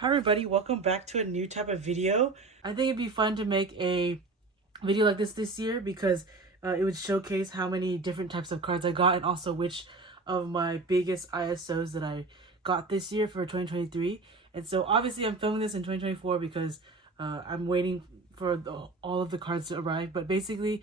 Hi everybody, welcome back to a new type of video. I think it'd be fun to make a video like this year because it would showcase how many different types of cards I got and also which of my biggest ISOs that I got this year for 2023. And so obviously I'm filming this in 2024 because I'm waiting for all of the cards to arrive. But basically,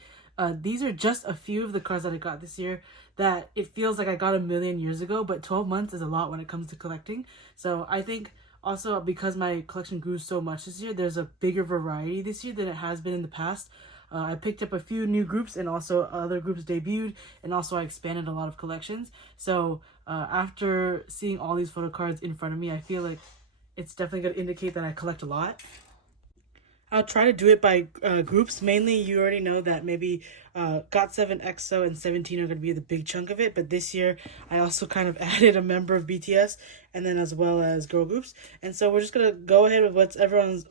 these are just a few of the cards that I got this year that it feels like I got a million years ago, but 12 months is a lot when it comes to collecting. So I think also, because my collection grew so much this year, there's a bigger variety this year than it has been in the past. I picked up a few new groups and also other groups debuted, and also I expanded a lot of collections. So after seeing all these photo cards in front of me, I feel like it's definitely going to indicate that I collect a lot. I'll try to do it by groups. Mainly, you already know that maybe got7, EXO, and 17 are going to be the big chunk of it. But this year, I also kind of added a member of BTS, and then as well as girl groups. And so we're just going to go ahead with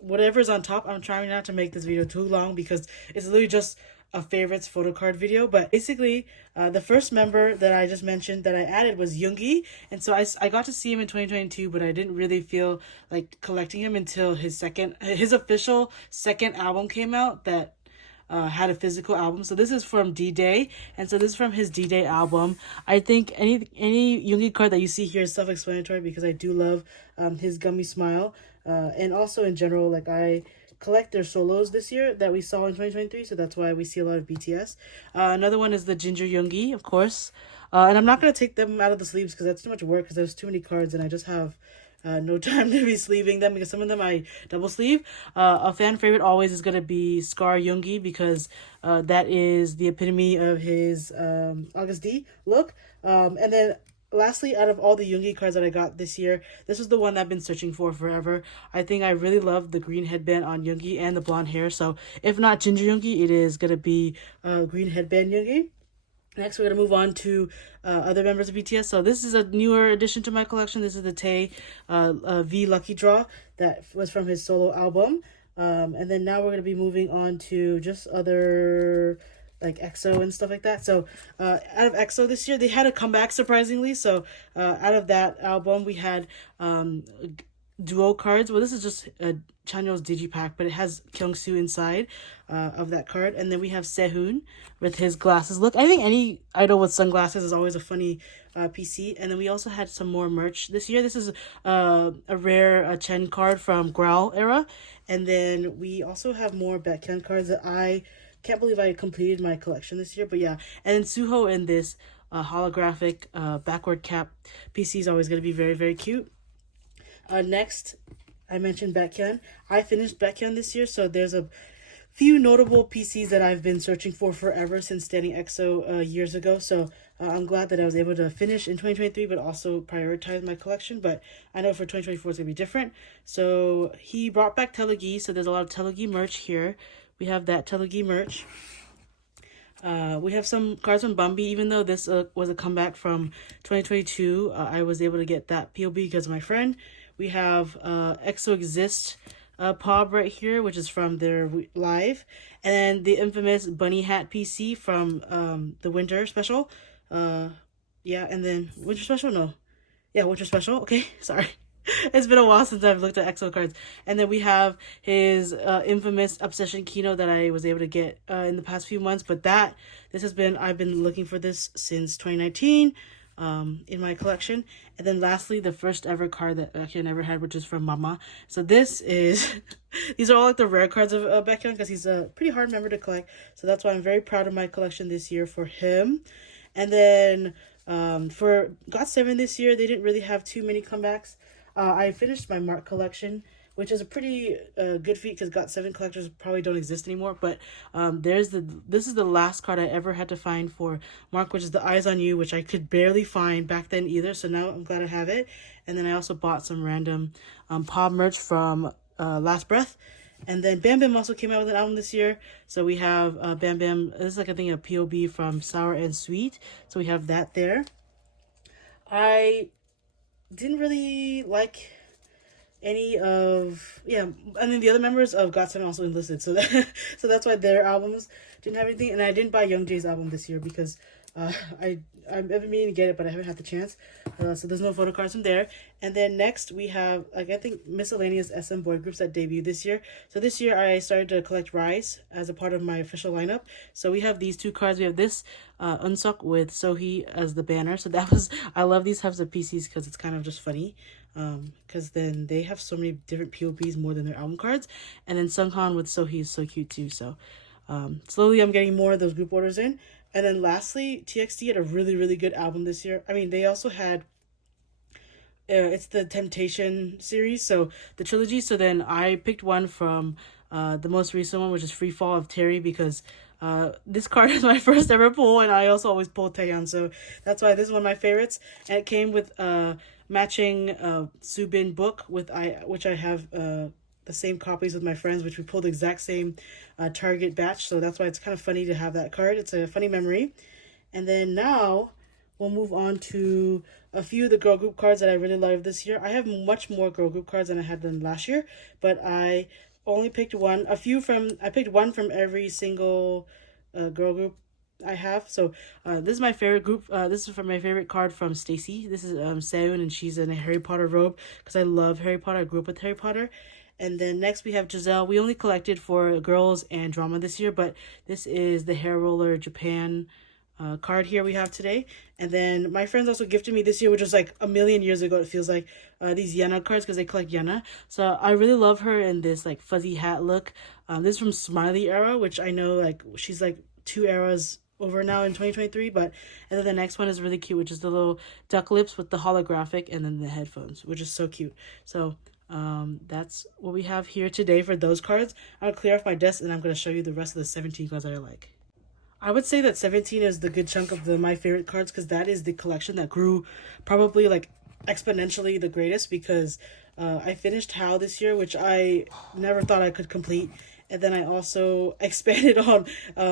whatever's on top. I'm trying not to make this video too long because it's literally just a favorites photo card video. But basically, the first member that I just mentioned that I added was Yoongi, and so I got to see him in 2022, but I didn't really feel like collecting him until his official second album came out that had a physical album. So this is from D-Day, and so this is from his D-Day album. I think any Yoongi card that you see here is self-explanatory because I do love his gummy smile, and also in general, like I collect their solos this year that we saw in 2023, so that's why we see a lot of BTS. Another one is the Ginger Yoongi, of course. And I'm not going to take them out of the sleeves because that's too much work because there's too many cards and I just have no time to be sleeving them because some of them I double sleeve. A fan favorite always is going to be Scar Yoongi because that is the epitome of his August D look. And then lastly, out of all the Yoongi cards that I got this year, this was the one that I've been searching for forever. I think I really love the green headband on Yoongi and the blonde hair. So if not Ginger Yoongi, it is going to be green headband Yoongi. Next, we're going to move on to other members of BTS. So this is a newer addition to my collection. This is the Tae V Lucky Draw that was from his solo album. And then now we're going to be moving on to just other like EXO and stuff like that. So out of EXO this year, they had a comeback surprisingly. So out of that album, we had duo cards. Well, this is just Chanyeol's digipack, but it has Kyungsoo inside of that card. And then we have Sehun with his glasses look. I think any idol with sunglasses is always a funny PC. And then we also had some more merch this year. This is a rare Chen card from Growl era. And then we also have more Baekhyun cards that I can't believe I completed my collection this year. But yeah, and then Suho in this holographic backward cap PC is always going to be very, very cute. Next, I mentioned Baekhyun. I finished Baekhyun this year, so there's a few notable PCs that I've been searching for forever since standing EXO years ago. So I'm glad that I was able to finish in 2023, but also prioritize my collection. But I know for 2024 it's going to be different. So he brought back Telugi, so there's a lot of Telugi merch here. We have that Telugi merch. We have some cards from Bambi. Even though this was a comeback from 2022, I was able to get that POB because of my friend. We have EXO Exist POB right here, which is from their live. And then the infamous bunny hat PC from the winter special. Yeah, and then winter special? No. Yeah, winter special. Okay, sorry. It's been a while since I've looked at EXO cards. And then we have his infamous Obsession Kino that I was able to get in the past few months. But I've been looking for this since 2019 in my collection. And then lastly, the first ever card that Baekhyun ever had, which is from Mama. So this is, these are all like the rare cards of Baekhyun because he's a pretty hard member to collect. So that's why I'm very proud of my collection this year for him. And then for got7 this year, they didn't really have too many comebacks. I finished my Mark collection, which is a pretty good feat because got7 collectors probably don't exist anymore. But this is the last card I ever had to find for Mark, which is the Eyes on You, which I could barely find back then either. So now I'm glad I have it. And then I also bought some random POB merch from Last Breath. And then Bam Bam also came out with an album this year. So we have Bam Bam. This is like I think a POB from Sour and Sweet. So we have that there. I didn't really like any of I mean the other members of got7 also enlisted, so so that's why their albums didn't have anything. And I didn't buy Youngjae's album this year because Uh, I I've been meaning to get it, but I haven't had the chance. So there's no photo cards from there. And then next we have, like, I think miscellaneous SM boy groups that debuted this year. So this year I started to collect riize as a part of my official lineup. So we have these two cards. We have this Unsuk with Sohee as the banner. So that was, I love these types of PCs because it's kind of just funny. Because then they have so many different POPs more than their album cards. And then Sunghan with Sohee is so cute too. So slowly I'm getting more of those group orders in. And then lastly, TXT had a really, really good album this year. I mean, they also had, it's the Temptation series, so the trilogy. So then I picked one from the most recent one, which is Free Fall of Terry, because this card is my first ever pull, and I also always pull Taeyeon, so that's why this is one of my favorites. And it came with matching Subin book, which I have the same copies with my friends, which we pulled the exact same Target batch, so that's why it's kind of funny to have that card. It's a funny memory. And then now we'll move on to a few of the girl group cards that I really love this year. I have much more girl group cards than I had than last year, but I only picked one. I picked one from every single girl group I have. So this is my favorite group. This is from my favorite card from stayc. This is Seun, and she's in a Harry Potter robe because I love Harry Potter. I grew up with Harry Potter. And then next we have Giselle. We only collected for girls and drama this year, but this is the Hair Roller Japan card here we have today. And then my friends also gifted me this year, which was like a million years ago, it feels like, these Yena cards because they collect Yena. So I really love her in this like fuzzy hat look. This is from Smiley era, which I know like she's like 2 eras over now in 2023, but and then the next one is really cute, which is the little duck lips with the holographic and then the headphones, which is so cute. So that's what we have here today for those cards. I'll clear off my desk and I'm going to show you the rest of the 17 cards that I like. I would say that 17 is the good chunk of my favorite cards because that is the collection that grew probably like exponentially the greatest, because I finished How this year, which I never thought I could complete. And then I also expanded on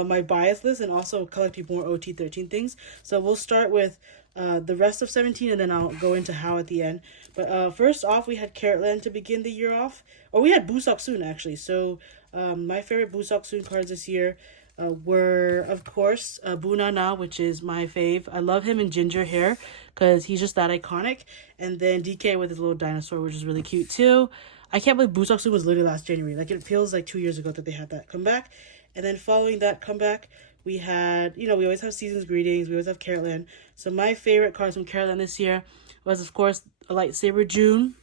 my bias list and also collected more OT13 things. So we'll start with the rest of 17 and then I'll go into How at the end. But first off, we had Carrotland to begin the year off. Or we had Busok Soon actually. So my favorite Busok Soon cards this year were, of course, Bunana, which is my fave. I love him in ginger hair because he's just that iconic. And then DK with his little dinosaur, which is really cute too. I can't believe Busok Soon was literally last January. Like, it feels like 2 years ago that they had that comeback. And then following that comeback, we had, we always have Season's Greetings. We always have Carrotland. So my favorite cards from Carrotland this year was, of course, a Lightsaber June.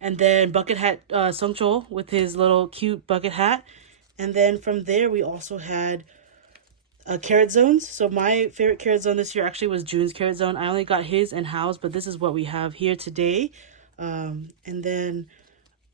And then Bucket Hat Sungchul with his little cute bucket hat. And then from there, we also had Carrot Zones. So my favorite Carrot Zone this year actually was June's Carrot Zone. I only got his and How's, but this is what we have here today. And then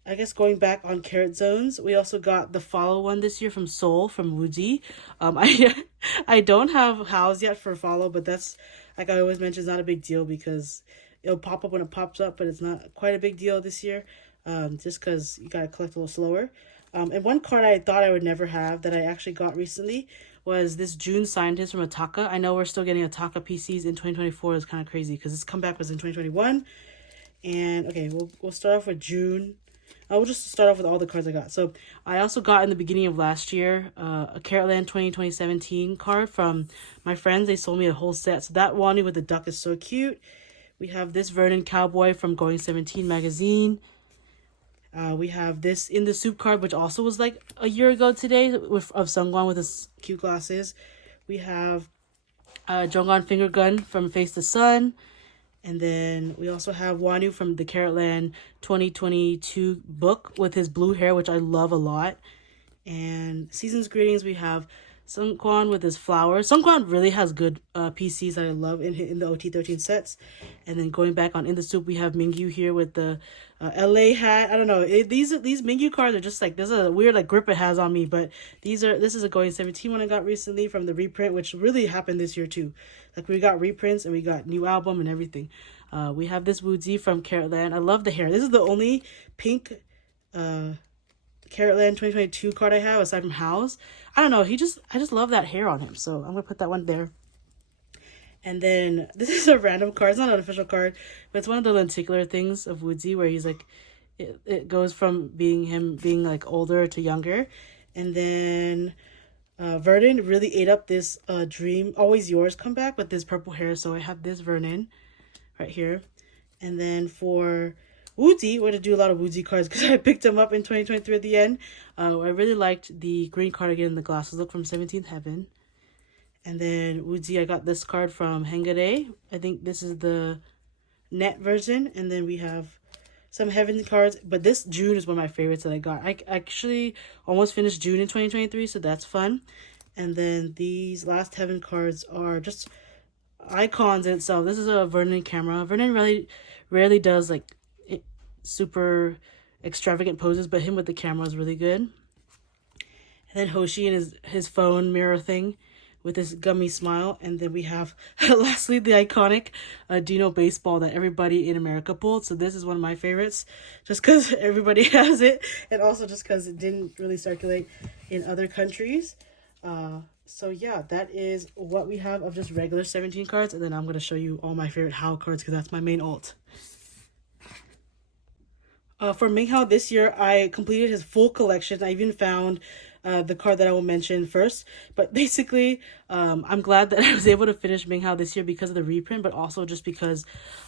I guess going back on Carrot Zones, we also got the follow one this year from Seoul from Woozi. I don't have How's yet for follow, but that's, like I always mention, it's not a big deal because it'll pop up when it pops up, but it's not quite a big deal this year, just because you gotta collect a little slower. And one card I thought I would never have that I actually got recently was this June Scientist from Ataka. I know we're still getting Ataka PCs in 2024. It's kind of crazy because this comeback was in 2021. And okay, we'll start off with June. We'll just start off with all the cards I got. So I also got in the beginning of last year a Carrotland 2017 card from my friends. They sold me a whole set. So that one with the duck is so cute. We have this Vernon Cowboy from Going 17 magazine. We have this In the Soup card, which also was like a year ago today, of Sungwan with his cute glasses. We have Jonggon Finger Gun from Face the Sun. And then we also have Wanu from the Carrotland 2022 book with his blue hair, which I love a lot. And Season's Greetings, we have Sungkwan with his flowers. Sungkwan really has good PCs that I love in the OT13 sets. And then going back on In the Soup, we have Mingyu here with the LA hat. I don't know. These Mingyu cards are just like, there's a weird like grip it has on me. But this is a Going 17 one I got recently from the reprint, which really happened this year too. Like, we got reprints and we got new album and everything. We have this Woozi from Carrotland. I love the hair. This is the only pink Carrotland 2022 card I have aside from How's. I don't know. I just love that hair on him. So I'm going to put that one there. And then this is a random card. It's not an official card, but it's one of the lenticular things of Woozi where he's like, it goes from being like older to younger. And then Vernon really ate up this Dream Always Yours comeback with this purple hair. So I have this Vernon right here. And then for Woozy, we're going to do a lot of Woozy cards because I picked them up in 2023 at the end. I really liked the green cardigan and the glasses look from 17th Heaven. And then Woozy, I got this card from Hengare. I think this is the net version. And then we have some Heaven cards. But this June is one of my favorites that I got. I actually almost finished June in 2023, so that's fun. And then these last Heaven cards are just icons in itself. This is a Vernon camera. Vernon rarely does like super extravagant poses, but him with the camera is really good. And then Hoshi and his phone mirror thing with this gummy smile. And then we have lastly the iconic Dino baseball that everybody in America pulled. So this is one of my favorites just because everybody has it, and also just because it didn't really circulate in other countries. So yeah, that is what we have of just regular 17 cards. And then I'm going to show you all my favorite Hao cards because that's my main alt. For Minghao this year, I completed his full collection. I even found the card that I will mention first. But basically, I'm glad that I was able to finish Minghao this year because of the reprint, but also just because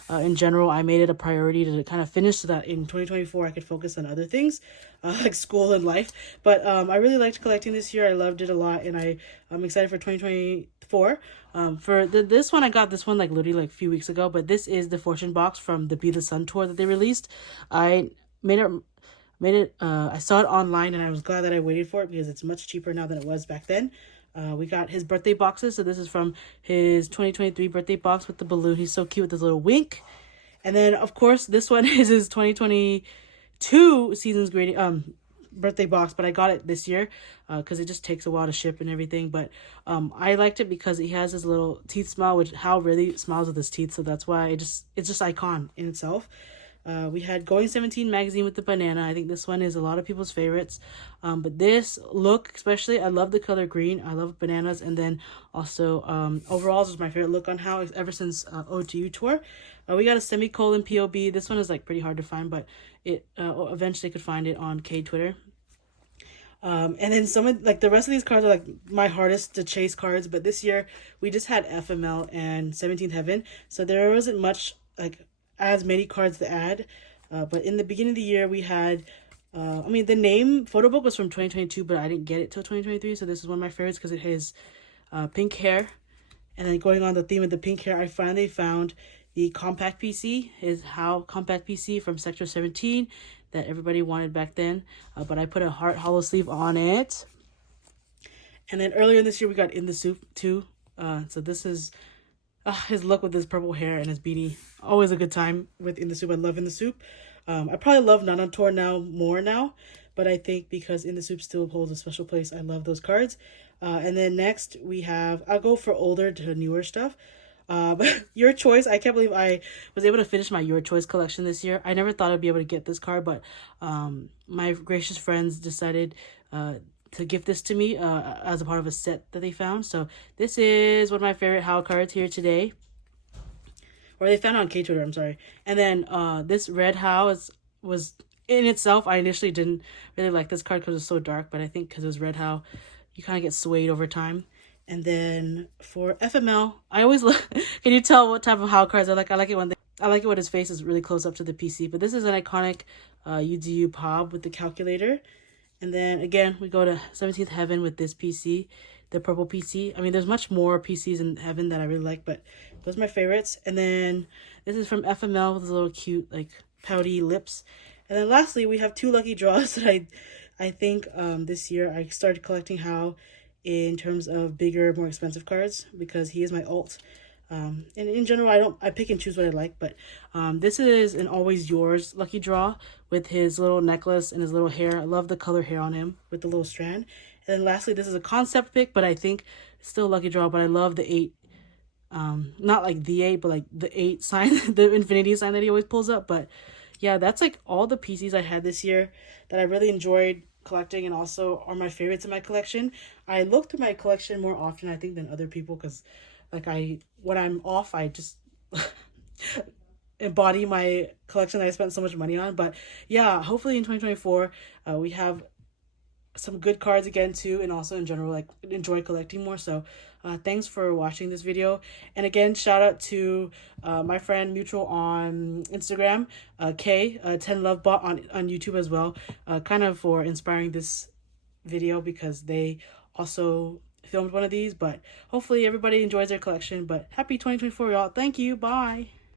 in general, I made it a priority to kind of finish so that in 2024, I could focus on other things like school and life. But I really liked collecting this year. I loved it a lot, and I'm excited for 2024. For this one, I got this one like literally like a few weeks ago, but this is the Fortune box from the Be the Sun tour that they released. I I saw it online, and I was glad that I waited for it because it's much cheaper now than it was back then. We got his birthday boxes. So this is from his 2023 birthday box with the balloon. He's so cute with his little wink. And then of course this one is his 2022 season's greeting birthday box, but I got it this year because it just takes a while to ship and everything. But I liked it because he has his little teeth smile, which Hal really smiles with his teeth, so that's why it's just icon in itself. We had Going17 magazine with the banana. I think this one is a lot of people's favorites. But this look, especially, I love the color green. I love bananas. And then also, overall, this is my favorite look on Hao ever since OTU tour. We got a semicolon POB. This one is like pretty hard to find, but it eventually could find it on K Twitter. And then some of like the rest of these cards are like my hardest to chase cards. But this year we just had FML and 17th Heaven, so there wasn't much like as many cards to add. But in the beginning of the year we had the name photo book was from 2022, but I didn't get it till 2023, so this is one of my favorites because it has pink hair. And then going on the theme of the pink hair, I finally found the compact PC, his Hao compact PC from Sector 17 that everybody wanted back then, but I put a heart hollow sleeve on it. And then earlier this year we got In the Soup too. So this is his look with his purple hair and his beanie. Always a good time with In the Soup. I love In the Soup. I probably love Not on Tour more now, but I think because In the Soup still holds a special place, I love those cards. And then next we have, I'll go for older to newer stuff. But Your Choice, I can't believe I was able to finish my Your Choice collection this year. I never thought I'd be able to get this card, but my gracious friends decided to gift this to me as a part of a set that they found. So this is one of my favorite Hao cards here today. Or they found on K-Twitter, I'm sorry. And then this red Hao was in itself, I initially didn't really like this card because it was so dark, but I think because it was red Hao, you kind of get swayed over time. And then for FML, I always look. Can you tell what type of Hao cards I like? I like it when his face is really close up to the PC. But this is an iconic UDU Pob with the calculator. And then again, we go to 17th Heaven with this PC, the purple PC. I mean, there's much more PCs in Heaven that I really like, but those are my favorites. And then this is from FML with his little cute, like, pouty lips. And then lastly, we have two lucky draws that I think this year I started collecting Hao in terms of bigger, more expensive cards because he is my alt. And in general, I pick and choose what I like, but this is an Always Yours lucky draw with his little necklace and his little hair. I love the color hair on him with the little strand. And then lastly, this is a concept pick, but I think it's still a lucky draw, but I love the 8, not like the 8, but like the 8 sign, the infinity sign that he always pulls up. But yeah, that's like all the PCs I had this year that I really enjoyed collecting and also are my favorites in my collection. I look through my collection more often, I think, than other people because like when I'm off, I just embody my collection that I spent so much money on. But yeah, hopefully in 2024, we have some good cards again too, and also in general like enjoy collecting more. So thanks for watching this video, and again shout out to my friend mutual on Instagram, K 10 Love Bot on YouTube as well, kind of for inspiring this video because they also filmed one of these. But hopefully everybody enjoys their collection. But happy 2024 y'all. Thank you. Bye.